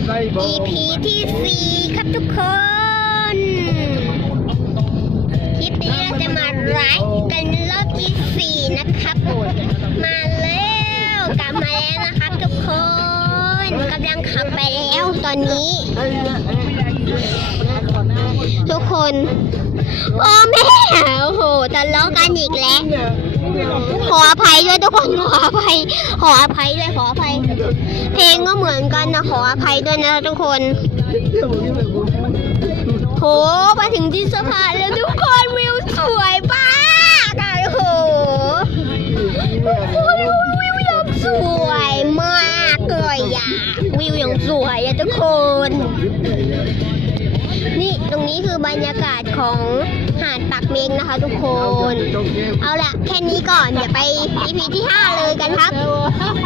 EP ที่สี่ครับทุกคนคลิปนี้เราจะมาไลฟ์กันรอบที่สี่นะครับมาแล้วกลับมาแล้วนะครับทุกคนกำลังขับไปแล้วตอนนี้ ทุกคนพ่อแม่โอ้โหทะเลาะกันอีกแล้ว ขออภัยด้วยทุกคนขออภัย ขออภัยด้วยขออภัย เพลงก็เหมือนกันนะขออภัยด้วยนะทุกคนโหมาถึงที่สะพานแล้วทุกคนวิวสวยมากอะโหวิวยังสวยมากเลยอะวิวยังสวยอะทุกคน นี่ตรงนี้คือบรรยากาศของหาดปักเมงนะคะ ทุกคน เอาละแค่นี้ก่อน เดี๋ยวไป EP ที่5เลยกันครับ